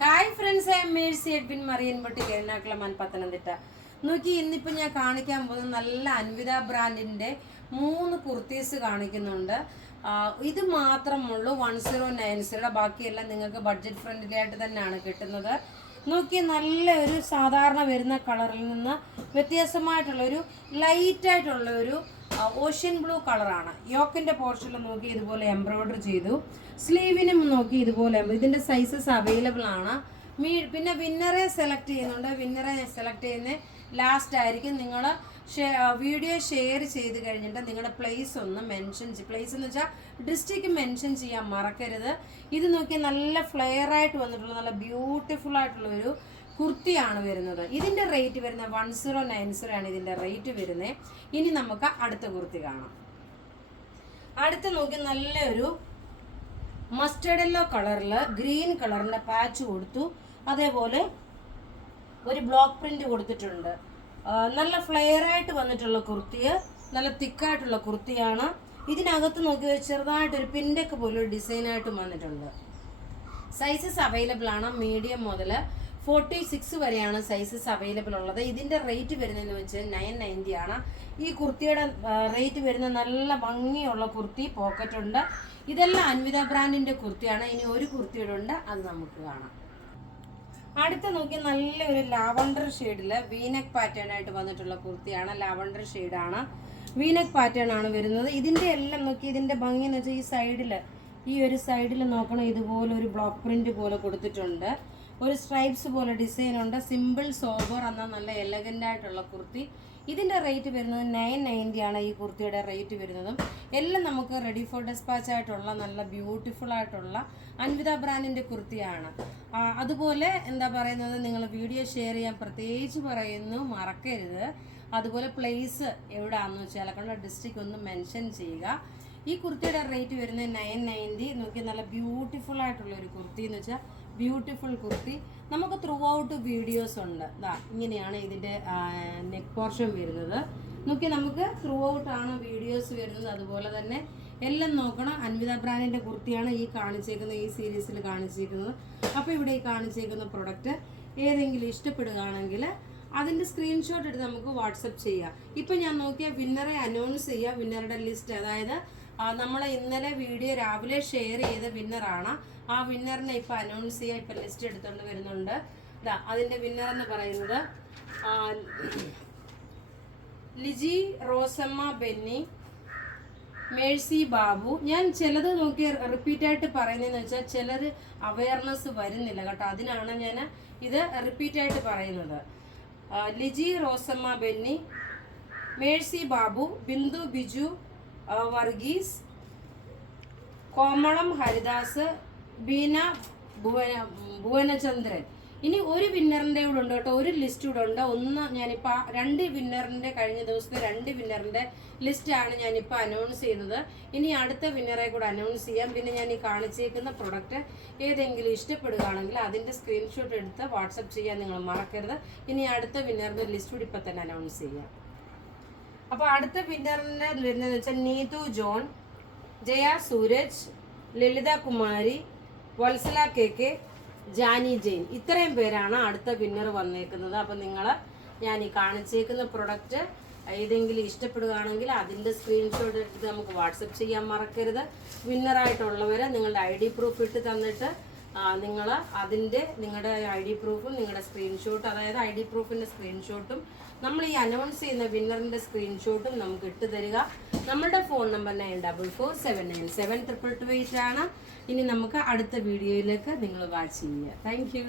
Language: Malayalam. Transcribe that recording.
Hi friends, I am Mercy Edwin Mariyanpotti Ernakulam Pathanamthitta. നോക്കി, ഇന്നിപ്പോൾ ഞാൻ കാണിക്കാൻ പോകുന്ന നല്ല അൻവിത ബ്രാൻഡിൻ്റെ 3 കുർത്തീസ് കാണിക്കുന്നുണ്ട്. ഇത് മാത്രമുള്ളൂ 1090. ബാക്കിയെല്ലാം നിങ്ങൾക്ക് ബഡ്ജറ്റ് ഫ്രണ്ട്ലി ആയിട്ട് തന്നെയാണ് കിട്ടുന്നത്. നോക്കി, നല്ല ഒരു സാധാരണ വരുന്ന കളറിൽ നിന്ന് വ്യത്യാസമായിട്ടുള്ളൊരു ലൈറ്റായിട്ടുള്ളൊരു ഓഷ്യൻ ബ്ലൂ കളറാണ്. യോക്കിൻ്റെ പോർഷനിൽ നോക്കി ഇതുപോലെ എംബ്രോയ്ഡറി ചെയ്തു. സ്ലീവിനും നോക്കി ഇതുപോലെ. ഇതിൻ്റെ സൈസസ് അവൈലബിൾ ആണ്. പിന്നെ വിന്നറെ സെലക്ട് ചെയ്യുന്നുണ്ട്. വിന്നറെ സെലക്ട് ചെയ്യുന്ന ലാസ്റ്റ് ആയിരിക്കും. നിങ്ങൾ വീഡിയോ ഷെയർ ചെയ്ത് കഴിഞ്ഞിട്ട് നിങ്ങളുടെ പ്ലേസ് ഒന്ന് മെൻഷൻ ചെയ്യും. പ്ലേസ് എന്ന് വെച്ചാൽ ഡിസ്ട്രിക്റ്റ് മെൻഷൻ ചെയ്യാൻ മറക്കരുത്. ഇത് നോക്കി നല്ല ഫ്ലെയർ ആയിട്ട് വന്നിട്ടുള്ള നല്ല ബ്യൂട്ടിഫുൾ ആയിട്ടുള്ളൊരു കുർത്തിയാണ് വരുന്നത്. ഇതിൻ്റെ റേറ്റ് വരുന്നത് 1090 ആണ് ഇതിൻ്റെ റേറ്റ് വരുന്നത്. ഇനി നമുക്ക് അടുത്ത കുർത്തി കാണാം. അടുത്ത് നോക്കി നല്ലൊരു മസ്റ്റർഡ് യെല്ലോ കളറിൽ ഗ്രീൻ കളറിൻ്റെ പാച്ച് കൊടുത്തു. അതേപോലെ ഒരു ബ്ലോക്ക് പ്രിന്റ് കൊടുത്തിട്ടുണ്ട്. നല്ല ഫ്ലെയർ ആയിട്ട് വന്നിട്ടുള്ള കുർത്തി, നല്ല തിക്കായിട്ടുള്ള കുർത്തിയാണ്. ഇതിനകത്ത് നോക്കി ചെറുതായിട്ടൊരു പിൻഡക്ക് പോലെ ഒരു ഡിസൈനായിട്ട് വന്നിട്ടുണ്ട്. സൈസസ് അവൈലബിൾ ആണ്. മീഡിയം മുതൽ 46 വരെയാണ് സൈസസ് അവൈലബിൾ ഉള്ളത്. ഇതിൻ്റെ റേറ്റ് വരുന്നതെന്ന് വെച്ചാൽ 990 ആണ്. ഈ കുർത്തിയുടെ റേറ്റ് വരുന്ന നല്ല ഭംഗിയുള്ള കുർത്തി, പോക്കറ്റ് ഉണ്ട്. ഇതെല്ലാം അൻവിത ബ്രാൻഡിൻ്റെ കുർത്തിയാണ്. ഇനി ഒരു കുർത്തിയുടെ ഉണ്ട്, അത് നമുക്ക് കാണാം. അടുത്ത നോക്കി നല്ലൊരു ലാവണ്ടർ ഷെയ്ഡിൽ വീനെക്ക് പാറ്റേൺ ആയിട്ട് വന്നിട്ടുള്ള കുർത്തിയാണ്. ലാവണ്ടർ ഷെയ്ഡാണ്, വീനെക്ക് പാറ്റേൺ ആണ് വരുന്നത്. ഇതിൻ്റെ എല്ലാം നോക്കി ഇതിൻ്റെ ഭംഗി എന്ന് വെച്ചാൽ ഈ ഒരു സൈഡിൽ നോക്കണം, ഇതുപോലെ ഒരു ബ്ലോക്ക് പ്രിന്റ് പോലെ കൊടുത്തിട്ടുണ്ട്. ഒരു സ്ട്രൈപ്സ് പോലെ ഡിസൈൻ ഉണ്ട്. സിമ്പിൾ സോബർ എന്നാൽ നല്ല എലഗൻ്റ് ആയിട്ടുള്ള കുർത്തി. ഇതിൻ്റെ റേറ്റ് വരുന്നത് 990 ആണ്. ഈ കുർത്തിയുടെ റേറ്റ് വരുന്നതും എല്ലാം നമുക്ക് റെഡി ഫോർ ഡെസ്പാച്ച് ആയിട്ടുള്ള നല്ല ബ്യൂട്ടിഫുൾ ആയിട്ടുള്ള അൻവിത ബ്രാൻഡിൻ്റെ കുർത്തിയാണ്. അതുപോലെ എന്താ പറയുന്നത്, നിങ്ങൾ വീഡിയോ ഷെയർ ചെയ്യാൻ പ്രത്യേകിച്ച് പറയുന്നു മറക്കരുത്. അതുപോലെ പ്ലേസ് എവിടെയാണെന്ന് വെച്ചാൽ കൊണ്ട് ഡിസ്ട്രിക്റ്റ് ഒന്ന് മെൻഷൻ ചെയ്യുക. ഈ കുർത്തിയുടെ റേറ്റ് വരുന്നത് 990. നോക്കി, നല്ല ബ്യൂട്ടിഫുൾ ആയിട്ടുള്ള ഒരു കുർത്തി എന്ന് വെച്ചാൽ ബ്യൂട്ടിഫുൾ കുർത്തി. നമുക്ക് ത്രൂ ഔട്ട് വീഡിയോസ് ഉണ്ട്. ഇങ്ങനെയാണ് ഇതിൻ്റെ നെക്ക് പോർഷൻ വരുന്നത്. നോക്കി, നമുക്ക് ത്രൂ ഔട്ട് ആണ് വീഡിയോസ് വരുന്നത്. അതുപോലെ തന്നെ എല്ലാം നോക്കണം. അൻവിത ബ്രാൻഡിൻ്റെ കുർത്തിയാണ് ഈ കാണിച്ചേക്കുന്നത്, ഈ സീരീസിൽ കാണിച്ചേക്കുന്നത്. അപ്പോൾ ഇവിടെ ഈ കാണിച്ചേക്കുന്ന പ്രൊഡക്റ്റ് ഏതെങ്കിലും ഇഷ്ടപ്പെടുകയാണെങ്കിൽ അതിൻ്റെ സ്ക്രീൻഷോട്ട് എടുത്ത് നമുക്ക് വാട്സപ്പ് ചെയ്യാം. ഇപ്പം ഞാൻ നോക്കിയാൽ വിന്നറെ അനൗൺസ് ചെയ്യുക. വിന്നറുടെ ലിസ്റ്റ്, അതായത് നമ്മൾ ഇന്നലെ വീഡിയോ രാവിലെ ഷെയർ ചെയ്ത വിന്നറാണ്. ആ വിന്നറിനെ ഇപ്പം അനൗൺസ് ചെയ്യുക. ഇപ്പം ലിസ്റ്റ് എടുത്തുകൊണ്ട് വരുന്നുണ്ട്. അതിൻ്റെ വിന്നർ എന്ന് പറയുന്നത് ലിജി റോസമ്മ ബെന്നി, മേഴ്സി ബാബു. ഞാൻ ചിലത് നോക്കി റിപ്പീറ്റായിട്ട് പറയുന്നതെന്ന് വെച്ചാൽ ചിലർ അവയർനെസ് വരുന്നില്ല കേട്ടോ, അതിനാണ് ഞാൻ ഇത് റിപ്പീറ്റായിട്ട് പറയുന്നത്. ലിജി റോസമ്മ ബെന്നി, മേഴ്സി ബാബു, ബിന്ദു ബിജു വർഗീസ്, കോമളം ഹരിദാസ്, ബീന ഭുവനചന്ദ്രൻ. ഇനി ഒരു വിന്നറിൻ്റെ കൂടെ ഉണ്ട് കേട്ടോ, ഒരു ലിസ്റ്റ് കൂടെ ഉണ്ട്. ഞാനിപ്പോൾ 2 വിന്നറിൻ്റെ കഴിഞ്ഞ ദിവസത്തെ 2 വിന്നറിൻ്റെ ലിസ്റ്റാണ് ഞാനിപ്പോൾ അനൗൺസ് ചെയ്യുന്നത്. ഇനി അടുത്ത വിന്നറെ കൂടെ അനൗൺസ് ചെയ്യാം. പിന്നെ ഞാൻ ഈ കാണിച്ചേക്കുന്ന പ്രൊഡക്റ്റ് ഏതെങ്കിലും ഇഷ്ടപ്പെടുകയാണെങ്കിൽ അതിൻ്റെ സ്ക്രീൻഷോട്ട് എടുത്ത് വാട്സപ്പ് ചെയ്യാൻ നിങ്ങൾ മറക്കരുത്. ഇനി അടുത്ത വിന്നറിൻ്റെ ലിസ്റ്റ് കൂടി ഇപ്പം തന്നെ അനൗൺസ് ചെയ്യാം. അപ്പോൾ അടുത്ത വിന്നറിൻ്റെ വരുന്നതെന്ന് വെച്ചാൽ നീതു ജോൺ, ജയ സൂരജ്, ലളിത കുമാരി, വത്സല കെ, ജാനി ജെയിൻ. ഇത്രയും പേരാണ് അടുത്ത വിന്നർ വന്നേക്കുന്നത്. അപ്പോൾ ഞാൻ ഈ കാണിച്ചേക്കുന്ന പ്രൊഡക്റ്റ് ഏതെങ്കിലും ഇഷ്ടപ്പെടുകയാണെങ്കിൽ അതിൻ്റെ സ്ക്രീൻഷോട്ട് എടുത്ത് നമുക്ക് വാട്സപ്പ് ചെയ്യാൻ മറക്കരുത്. വിന്നറായിട്ടുള്ളവരെ നിങ്ങളുടെ ID പ്രൂഫ് ഇട്ട് തന്നിട്ട് നിങ്ങളുടെ ID പ്രൂഫും നിങ്ങളുടെ സ്ക്രീൻഷോട്ടും, അതായത് ID പ്രൂഫിൻ്റെ സ്ക്രീൻഷോട്ടും നമ്മൾ ഈ അനൗൺസ് ചെയ്യുന്ന വിന്നറിൻ്റെ സ്ക്രീൻഷോട്ടും നമുക്ക് ഇട്ട് തരിക. നമ്മളുടെ ഫോൺ നമ്പർ 9447972228 ആണ്. ഇനി നമുക്ക് അടുത്ത വീഡിയോയിലേക്ക് നിങ്ങൾ വാച്ച് ചെയ്യുക. Thank you.